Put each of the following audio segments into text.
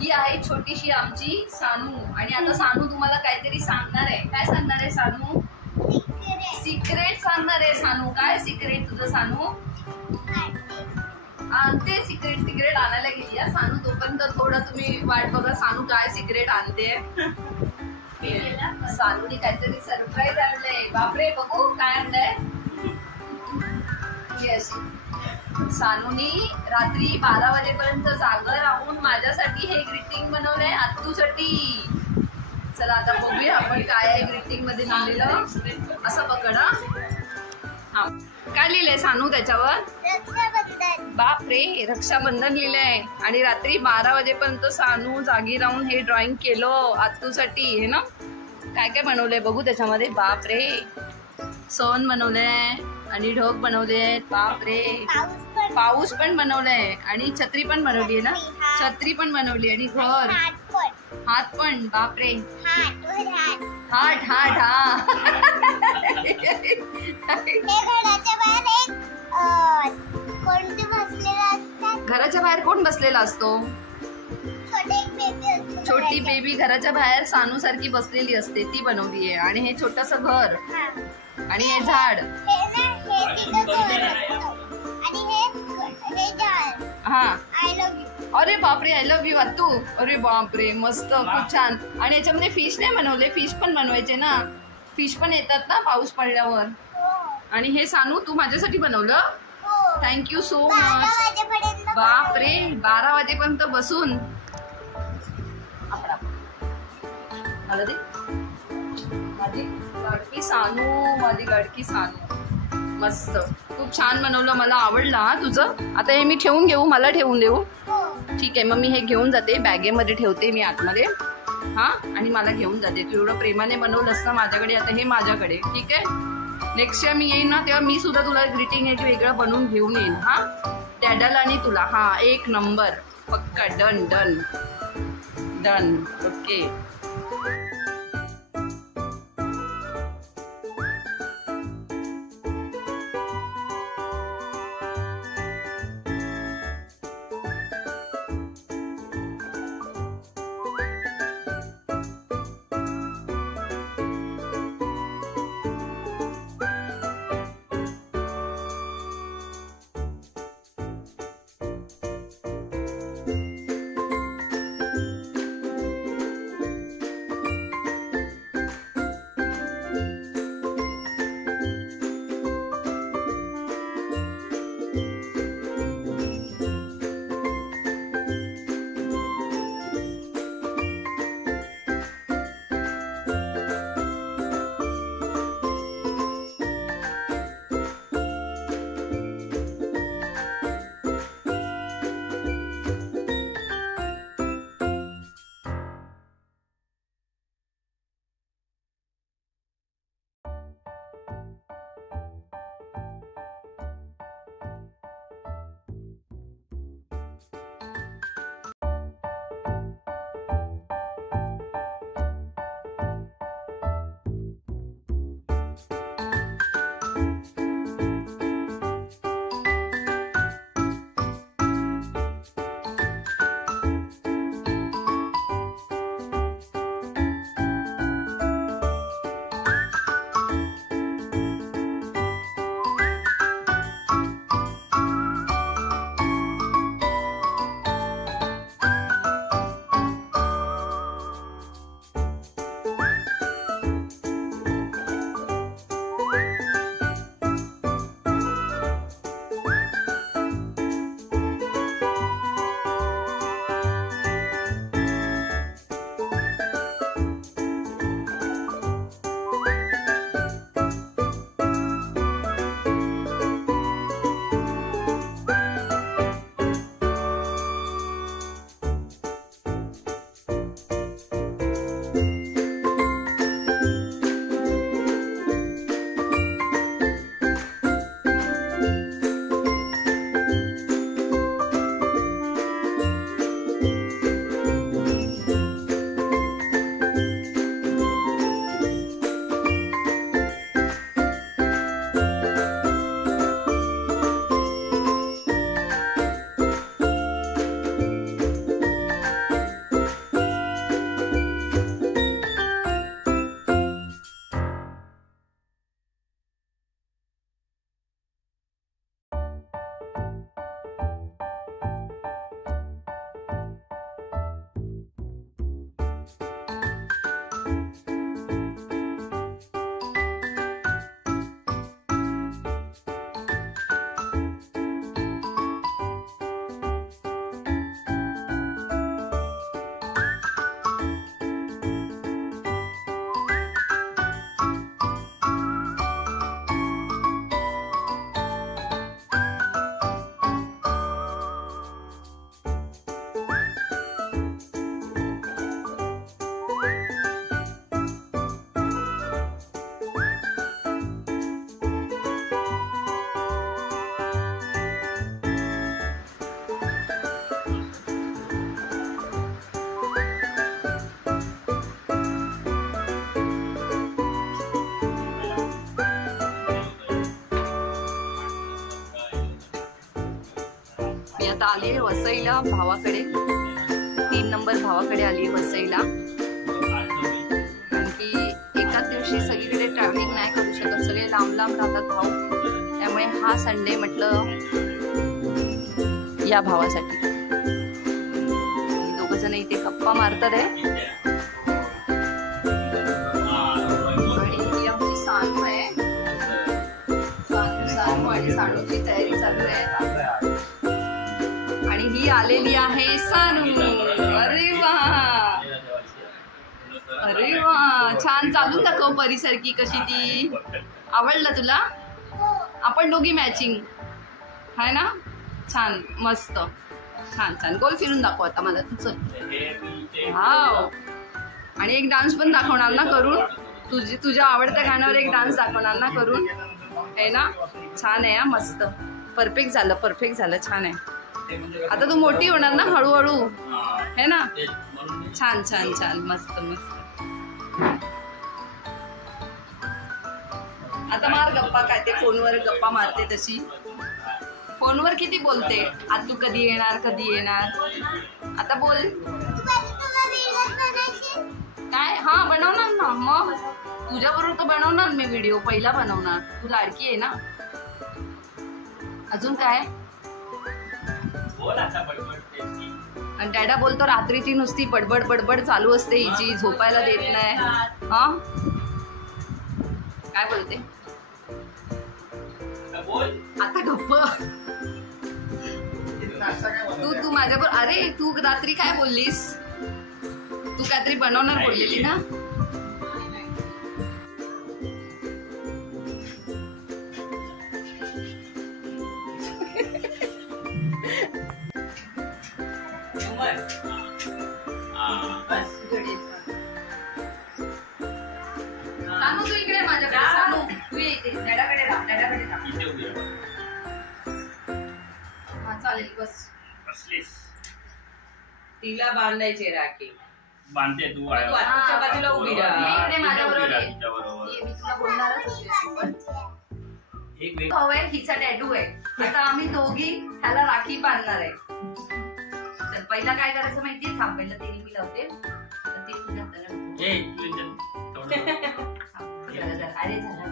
ही आहे छोटीशी आमची सानू. आणि आता सानू तुम्हाला काहीतरी सांगणार आहे. काय सांगणार आहे सानू? सिक्रेट सांगणार आहे सानू. काय सिक्रेट तुझं सानू? आणते सिक्रेट आणायला गेली या सानू. तोपर्यंत थोडं तुम्ही वाट बघा सानू काय सिक्रेट आणते. सानूने काहीतरी सरप्राईज आणलंय. बापरे, बघू काय आणलंय. सानूनी रात्री 12 वाजेपर्यंत जागा राहून माझ्यासाठी हे ग्रीटिंग बनवलंय आत्तूसाठी. चला आता बघूया आपण काय आहे ग्रीटिंग मध्ये लिहिलेलं. असं पकडा. हा, काय लिहिलंय सानू त्याच्यावर? बापरे, रक्षाबंधन लिहिलंय. आणि रात्री 12 वाजेपर्यंत सानू जागी राहून हे ड्रॉइंग केलं आत्तूसाठी. हे ना, काय काय बनवलंय बघू त्याच्यामध्ये. बापरे, सण बनवलंय आणि ढग बनवले. बापरे, पाऊस पण बनवलाय आणि छत्री पण बनवली आहे ना. छत्री पण बनवली आणि घर, हात पण. बापरे, हाट हाट. हा, घराच्या बाहेर कोण बसलेला असतो? छोटी बेबी घराच्या बाहेर सानू सारखी बसलेली असते, ती बनवली आहे. आणि हे छोटस घर आणि हे झाड. हा, अरे बापरे, आय लव्ह यू आत्तू. अरे बापरे, मस्त, खूप छान. आणि याच्यामध्ये फिश नाही बनवले, फिश पण बनवायचे ना. फिश पण येतात ना पाऊस पडल्यावर. आणि हे सानू तू माझ्यासाठी बनवलं. Thank you so much. बापरे, 12 वाजेपर्यंत बसून. माझी गडकी सानू, माझी गडकी सानू. मस्त, खूप छान बनवलं. मला आवडला तुझं. आता हे मी ठेवून घेऊ? मला ठेवून देऊ? ठीक आहे, मग मी हे घेऊन जाते, बॅगेमध्ये ठेवते मी आतमध्ये. हा, आणि मला घेऊन जाते. तू एवढं प्रेमाने बनवलं असतं माझ्याकडे, आता हे माझ्याकडे. ठीक आहे, नेक्स्ट टाइम मी येईन ना तेव्हा मी सुद्धा तुला ग्रीटिंग एक वेगळं बनवून घेऊन येईन. हा, डॅडाला आणि तुला. हा, 1 नंबर, पक्का. Done done done. ओके. आता आली आहे वसईला भावाकडे, 3 नंबर भावाकडे आली आहे वसईला. कारण की एकाच दिवशी सगळीकडे ट्रॅव्हलिंग नाही करू शकत, सगळे लांब लांब राहतात भाऊ. त्यामुळे हा संडे म्हटलं या भावासाठी. दोघ जण इथे गप्पा मारतात आहे. आणि ही आमची सानू आहे, सानू आणि सानूची तयारी चालू आहे. आणि ही आलेली आहे सानू. अरे वा, अरे वा, छान. चालून दाखव परीसारखी कशी ती. आवडलं तुला? आपण दोघी मॅचिंग आहे ना. छान, मस्त, छान छान. गोल फिरून दाखव आता मला तुझं. वाव. आणि एक डान्स पण दाखवणार ना करून, तुझ्या आवडत्या गाण्यावर एक डान्स दाखवणार ना करून, आहे ना. छान आहे, मस्त, परफेक्ट झालं, परफेक्ट झालं, छान आहे. आता तू मोठी होणार ना हळूहळू, है ना. छान छान छान, मस्त मस्त. आता मार गप्पा, काय ते फोनवर गप्पा मारते तशी. फोनवर किती बोलते. आज तू कधी येणार, कधी येणार. आता बोल काय. हा, बनवणार ना मग, तुझ्याबरोबर तर बनवणार मी व्हिडिओ, पहिला बनवणार. तू लाडकी आहे ना. अजून काय. आणि डॅडा बोलतो रात्रीची नुसती बडबड बडबड चालू असते हिची, झोपायला देत नाही. हा, काय बोलते आता गप्प. तू माझ्याबरोबर. अरे तू रात्री काय बोललीस. तू काहीतरी बनवणार बोललेली ना. सानू तू इकडे माझ्याकडे. सानू तू येते, डॅडाकडे राहा, डॅडाकडे राहा. हा चालेल, बस. तिला बांधायचे राखी. बांधते तू. आतूच्या बाजूला उभी राहा. इकडे माझ्याबरोबर ये. मी तुला बोलणारच होते. एक वेळ भाऊ आहे, हिचा डॅडू आहे. आता आम्ही दोघी ह्याला राखी बांधणार आहे. तर पहिला काय करायचं माहितीये. थांब, पहिला तेल मी लावते. तर तेल तुझ्या हाताला. अरे झालं,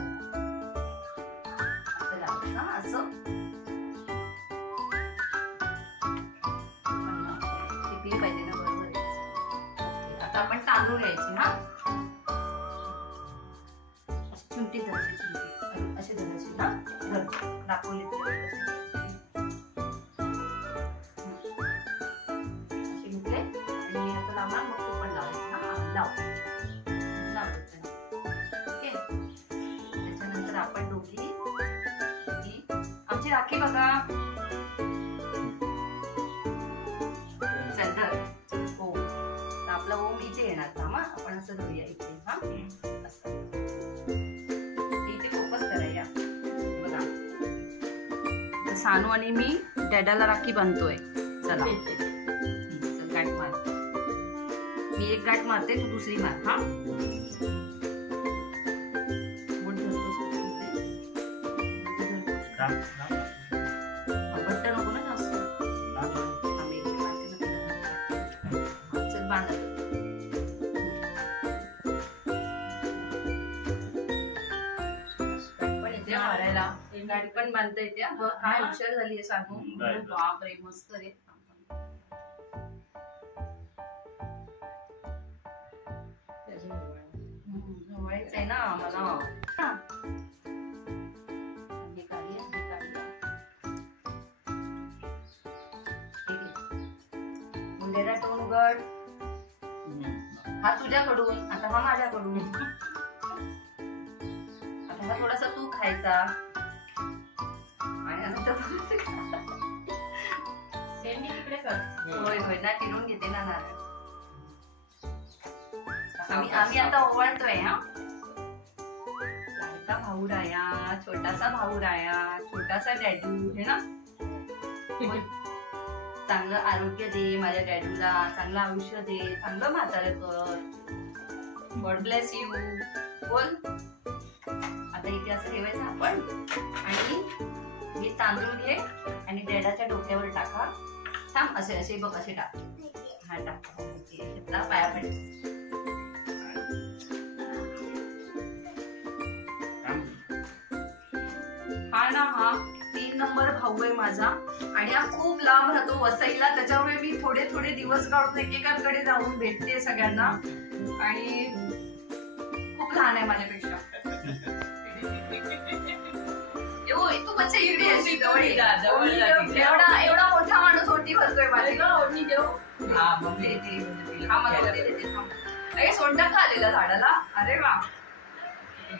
असं लावायचं, असं टिकली पाहिजे ना बरोबर. आता आपण तांदूळ घ्यायचे. हा, चिमटी धरायची, चिमटी असे धरायचे. हा, दाखवले असे घेतले. आणि मी आता लावणार, मग तू पण लावायचं. हा, लाव. त्याच्यानंतर आपण दोघी आमची राखी बघा. चल धर. हो, तर आपला ओम इथे येणार. थांबा, आपण असं धरूया इथे. हा, असं इथे फोकस करूया. बघा, सानू आणि मी डॅडाला राखी बांधतोय. चला, चल गाठ मार. मी एक गाठ मारते, तू दुसरी मार. हा, भट्ट नको ना जास्त. चल बांध. पण येते मारायला, गाडी पण बांधता येते. काय हुशार झाली आहे सानू. बापरे, मस्त रे. जवळच आहे ना मला. मुंडेरा टोन उघड. हा तुझ्याकडून, आता हा माझ्याकडून. आता हा थोडासा तू खायचा. आणि नंतर तिकडे कर. होय होय ना, फिरून घेते ना नारळ. आम्ही आता ओवाळतोय. हा, लाडका भाऊ राया, छोटासा भाऊ राया, छोटासा डॅडू है ना. चांगलं आरोग्य दे माझ्या डॅडूला, चांगलं आयुष्य दे, चांगलं म्हातारं कर. God bless you. बोल. आता इथे असं ठेवायचं आपण. आणि हे तांदूळ घे आणि डॅडाच्या डोक्यावर टाका. थांब असे असे बघ असे टाक. हा टाक. पाया पड. हा ना हा 3 नंबर भाऊ आहे माझा आणि हा खूप लांब राहतो वसईला. त्याच्यामुळे मी थोडे थोडे दिवस काढून एकेकांकडे जाऊन भेटते सगळ्यांना आणि खूप लहान आहे माझ्यापेक्षा. तू बच्चे इकडे एवढा मोठा माणूस ओढणी भरतोय माझ्या. ओढणी देऊ. हा मग देते. सोंडा का आलेला झाडाला. अरे वा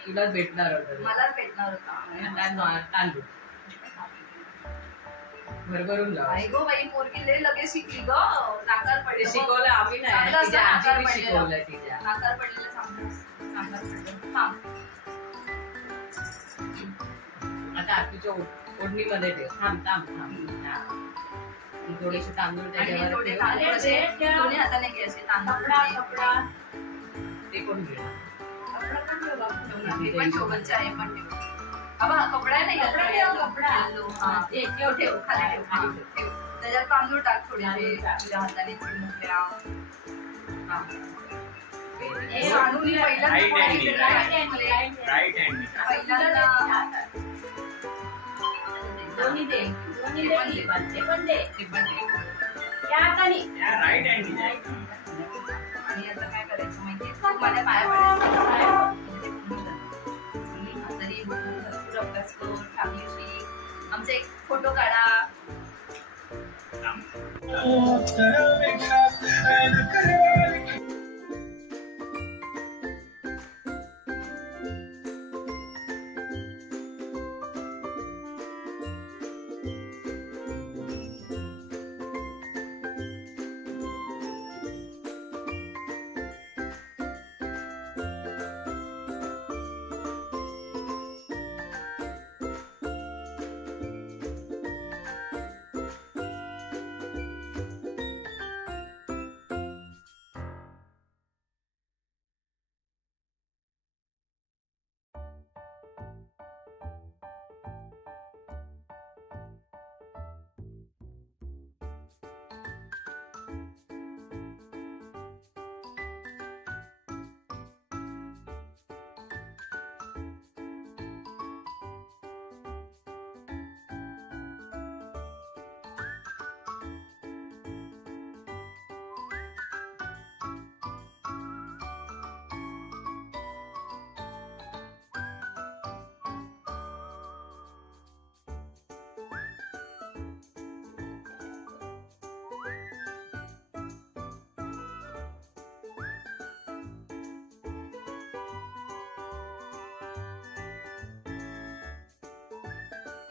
तुलाच भेटणार होतं. मलाच भेटणार होता. तांदूळ भरभरून जाऊ. आई गो बाई पोरगी लय लगेच शिकली ग. नाकार पडले. शिकवलं आम्ही नाही, तिच्या आजीने शिकवलं. तिच्या नाकार पडलेलं सांगतो. नाकार पडलं. थांब आता आतूच्या ओढणीमध्ये ठेव. थांब थांब थांब. थोडेसे तांदूळ त्याच्यावर दोन्ही हाताने घे असे तांदूळ. ते कोण घेणार. हे पण शोभनचं आहे पण ठेव. अबा कपडा नाही कपडा. ठेव ठेव खाली ठेव. त्याच्यात तांदूळ टाक थोडे तुझ्या हाताने चिमूटल्या. सानूनी दोन्ही दे. ते पण दे. आणि आता काय करायचं माहिती तू माझ्या पाया पडायचं. तरी भरपूर अभ्यास कर चांगली. आमचा एक फोटो काढा.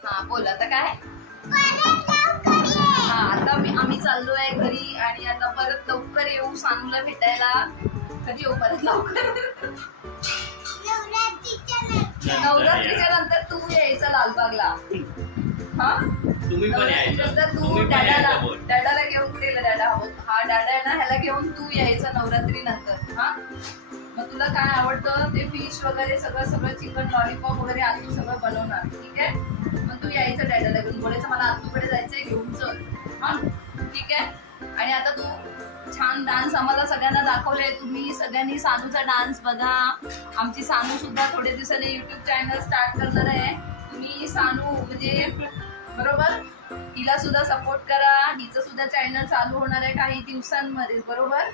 हा बोल आता काय. हा आता आम्ही चाललोय घरी आणि आता परत लवकर येऊ सानूला भेटायला. कधी येऊ परत लवकर. नवरात्रीच्या नंतर तू यायचं लालबागला. हा तुम्ही पण यायचं. तू डॅडाला घेऊन गेला. डॅडा हा डॅडा आहे ना ह्याला घेऊन तू यायचं नवरात्री नंतर. हा मग तुला काय आवडतं ते फिश वगैरे सगळं चिकन लॉलीपॉप वगैरे आतू सगळं बनवणार. ठीक आहे मग तू यायचं डॅडाला घेऊन. बोलायचं मला आतूकडे जायचंय घेऊन चल. हा ठीक आहे. आणि आता तू छान डान्स आम्हाला सगळ्यांना दाखवले. तुम्ही सगळ्यांनी सानूचा डान्स बघा. आमची सानू सुद्धा थोड्या दिवसांनी युट्यूब चॅनल स्टार्ट करणार आहे. तुम्ही सानू म्हणजे बरोबर हिला सुद्धा सपोर्ट करा. हिचं सुद्धा चॅनल चालू होणार आहे काही दिवसांमध्ये. बरोबर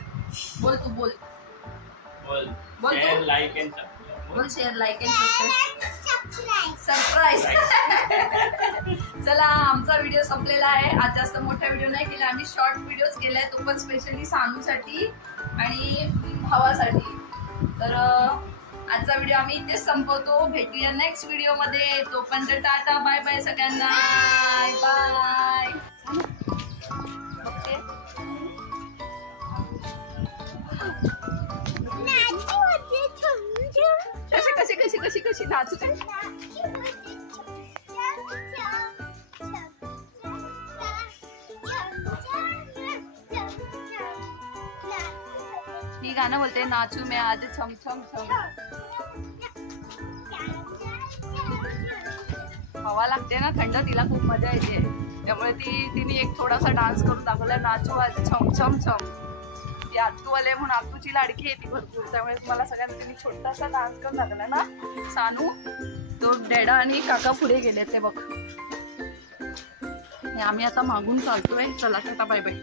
बोल तू बोल शेअर लाईक बोल शेअर लाईक अँड सबस्क्राईब. चला आमचा व्हिडिओ संपलेला आहे. आज जास्त मोठा व्हिडिओ नाही केला आम्ही. शॉर्ट व्हिडिओज केलाय तो पण स्पेशली सानूसाठी आणि भावासाठी. तर आजचा व्हिडिओ आम्ही इथेच संपवतो. भेटूया नेक्स्ट व्हिडिओ मध्ये. तोपर्यंत टाटा बाय बाय सगळ्यांना. बाय. कशी नाचू काय. मी गाणं बोलते नाचू मैं आज छम छम छम. हवा लागते ना थंड तिला खूप मजा येते. त्यामुळे तिने एक थोडासा डान्स करून दाखवला, नाचू आज छम छम छम. ती आत्तू आले म्हणून आत्तूची लाडकी आहे ती भरपूर, त्यामुळे मला सगळ्यांना तिने छोटासा डान्स करून दाखवला ना. सानू तो डॅडा आणि काका पुढे गेले ते बघ. आम्ही आता मागून चालतोय. चला टाटा बाय बाय.